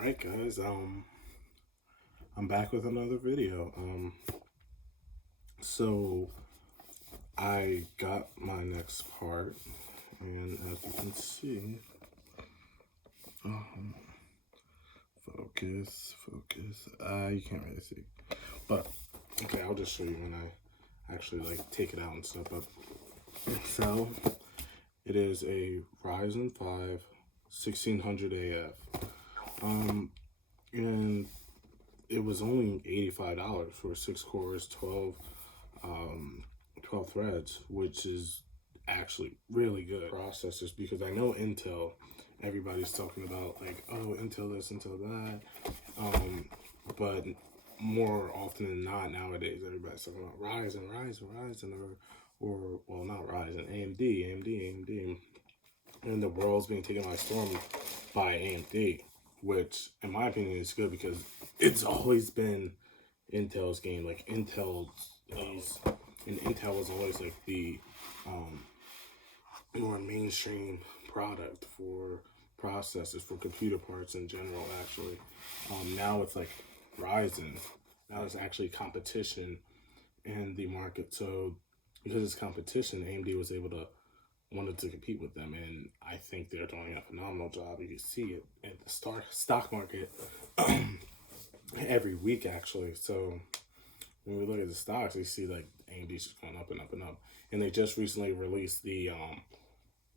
Alright guys, I'm back with another video. So I got my next part, and as you can see, focus, you can't really see, but okay, I'll just show you when I actually like take it out and stuff. But so it is a Ryzen 5 1600 AF, and it was only $85 for 6 cores, 12 threads, which is actually really good processors, because I know Intel, everybody's talking about like, oh, Intel this, Intel that, but more often than not nowadays, everybody's talking about Ryzen, or well, not Ryzen, AMD, and the world's being taken by storm by AMD, which in my opinion is good, because it's always been Intel's game. Like Intel was always like the more mainstream product for processors, for computer parts in general. Actually, now it's like Ryzen. Now it's actually competition in the market. So because it's competition, AMD was able to wanted to compete with them, and I think they're doing a phenomenal job. You can see it at the stock market every week, actually. So when we look at the stocks, we see like AMD's just going up and up and up. And they just recently released the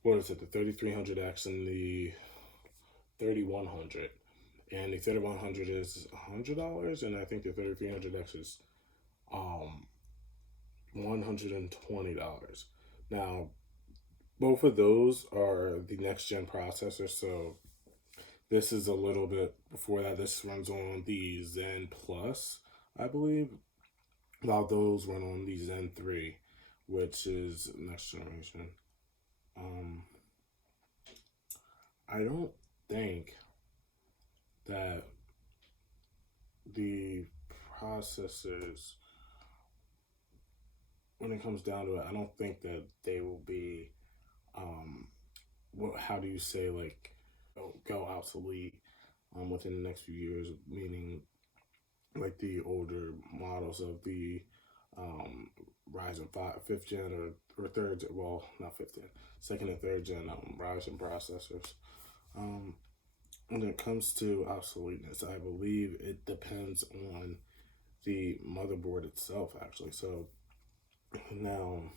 what is it, the 3300X and the 3100. And the 3100 is $100, and I think the 3300X is $120. Now, both of those are the next gen processors, so this is a little bit before that. This runs on the Zen Plus, I believe, while those run on the Zen 3, which is next generation. I don't think that the processors, when it comes down to it, I don't think that they will be how do you say, like, go obsolete within the next few years, meaning like the older models of the Ryzen 5 5th gen or third gen, well, not 5th gen, second and third gen Ryzen processors. When it comes to obsoleteness, I believe it depends on the motherboard itself, actually. So now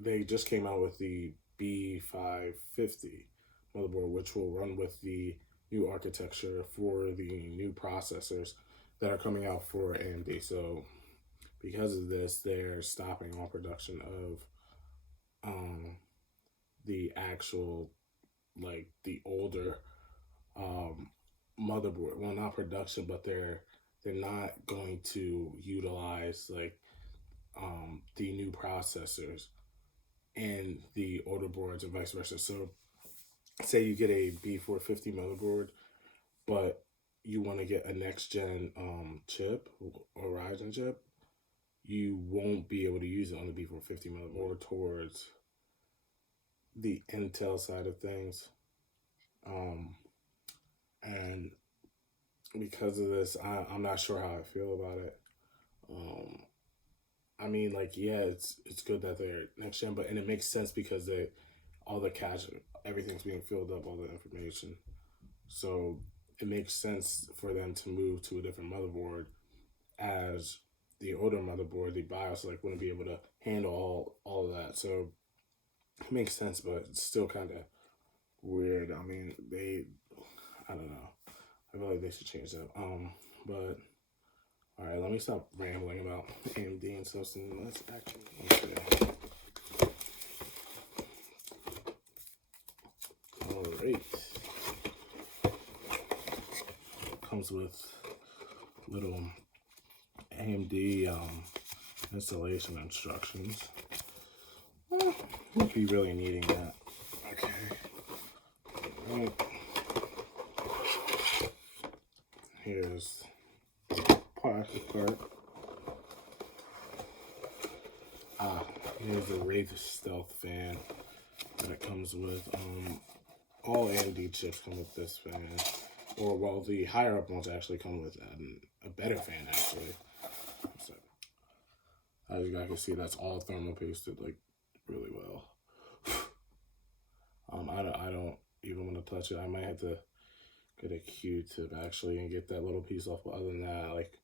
they just came out with the B550 motherboard, which will run with the new architecture for the new processors that are coming out for AMD. So because of this, they're stopping all production of the actual, like, the older motherboard. Well, not production, but they're not going to utilize like the new processors and the older boards and vice versa. So say you get a B450 motherboard, but you want to get a next gen chip or Ryzen chip, you won't be able to use it on the B450 motherboard, towards the Intel side of things. And because of this, I'm not sure how I feel about it. I mean, like, yeah, it's good that they're next gen, and it makes sense because all the cache, everything's being filled up, all the information. So it makes sense for them to move to a different motherboard, as the older motherboard, the BIOS, like, wouldn't be able to handle all of that. So it makes sense, but it's still kind of weird. I mean, I don't know. I feel like they should change that. But all right, let me stop rambling about AMD and stuff. So let's actually, okay. All right. Comes with little AMD installation instructions. Won't be really needing that. Okay. Well, here's the plastic part. Here's the Wraith Stealth fan that comes with. All AMD chips come with this fan. or well, the higher up ones actually come with a better fan actually. So, as you guys can see, that's all thermal pasted like really well. I don't even want to touch it. I might have to get a Q-tip actually and get that little piece off. But other than that, like,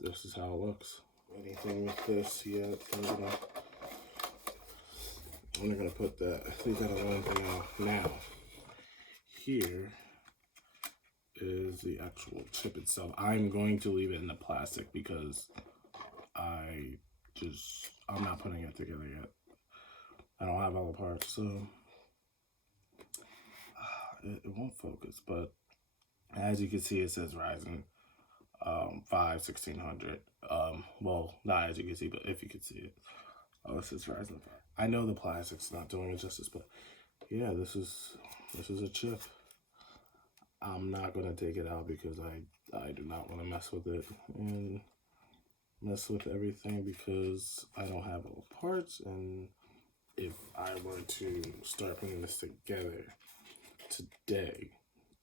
this is how it looks. Anything with this yet? I'm not gonna put that. Leave that alone for now. Now, here is the actual chip itself. I'm going to leave it in the plastic because I'm not putting it together yet. I don't have all the parts, so it won't focus. But as you can see, it says Ryzen 5 1600. Well, not as you can see, but if you can see it. Oh, it says Ryzen 5. I know the plastic's not doing it justice, but yeah, this is a chip. I'm not gonna take it out because I do not want to mess with it and mess with everything because I don't have all the parts. And if I were to start putting this together today,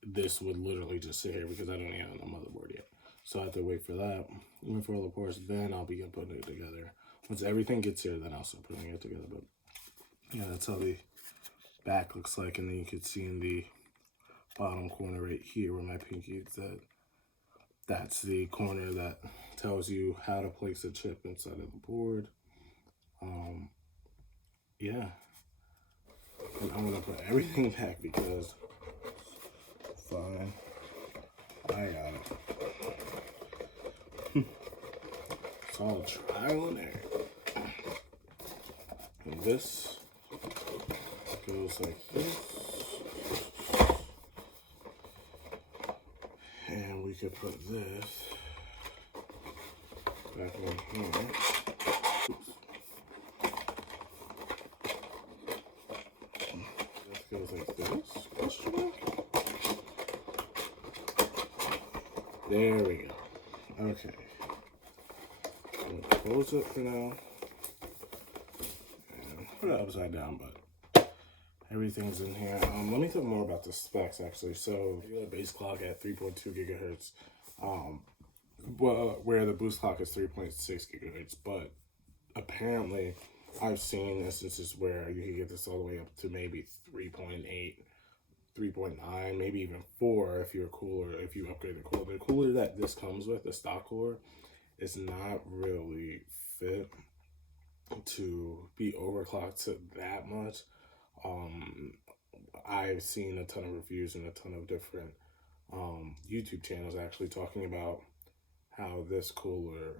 this would literally just sit here because I don't even have a motherboard yet. So I have to wait for that. Even for all the parts, then I'll begin putting it together. Once everything gets here, then I'll start putting it together. But yeah, that's how the back looks like. And then you can see in the bottom corner right here where my pinky is at, that's the corner that tells you how to place a chip inside of the board. Yeah. And I'm gonna put everything back because fine, I got it. It's all trial and error. And this goes like this. And we could put this back in here. Oops. This goes like this. Question mark? There we go. Okay. I'm gonna close it for now. And put it upside down, but everything's in here. Let me talk more about the specs actually. So regular base clock at 3.2 gigahertz. Well, where the boost clock is 3.6 gigahertz, but apparently I've seen instances where you can get this all the way up to maybe 3.8, 3.9, maybe even 4 if you're cooler, if you upgrade the cooler. The cooler that this comes with, the stock cooler, is not really fit to be overclocked to that much. I've seen a ton of reviews and a ton of different YouTube channels actually talking about how this cooler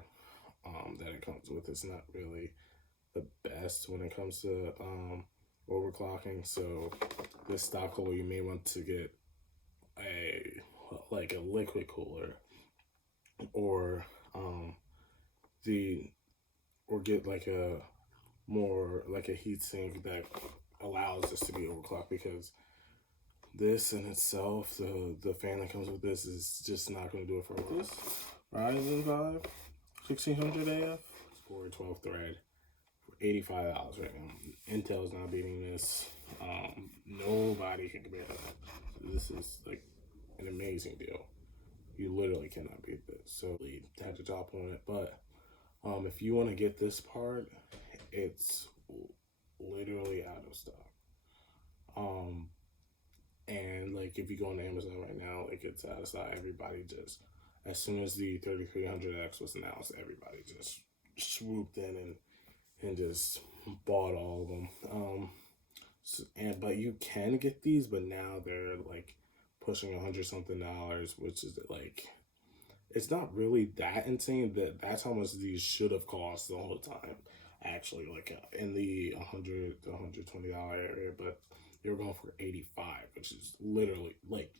that it comes with is not really the best when it comes to overclocking. So this stock cooler, you may want to get a liquid cooler, or get like a more like a heatsink that allows this to be overclocked, because this in itself, the fan that comes with this is just not going to do it for this Ryzen 5 1600 AF for 12 thread for $85 right now. Intel's not beating this. Nobody can compare to that. This is like an amazing deal. You literally cannot beat this. So we had to drop on it, but if you want to get this part, it's literally out of stock. And like if you go on Amazon right now, like it's out of stock. Everybody just, as soon as the 3300X was announced, everybody just swooped in and just bought all of them. But you can get these, but now they're like pushing $100 something, which is like, it's not really that insane. That's how much these should have cost the whole time. Actually, like in the $100 to $120 area, but they were going for 85, which is literally like,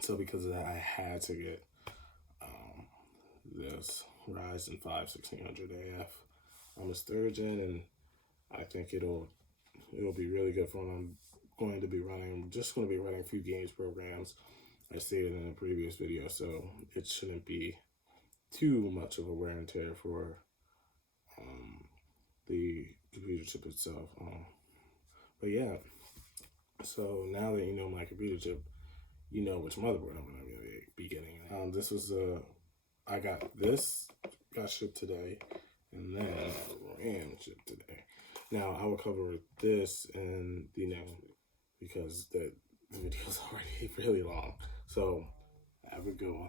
so because of that, I had to get this Ryzen 5 1600 AF. It's 3rd gen, and I think it'll be really good for when I'm going to be running. I'm just going to be running a few games programs, I stated in a previous video, so it shouldn't be too much of a wear and tear for the computer chip itself. But yeah, so now that you know my computer chip, you know which motherboard I'm going to be getting. This was got shipped today, and then ran shipped today. Now I will cover this in the next, because the video is already really long. So have a good one.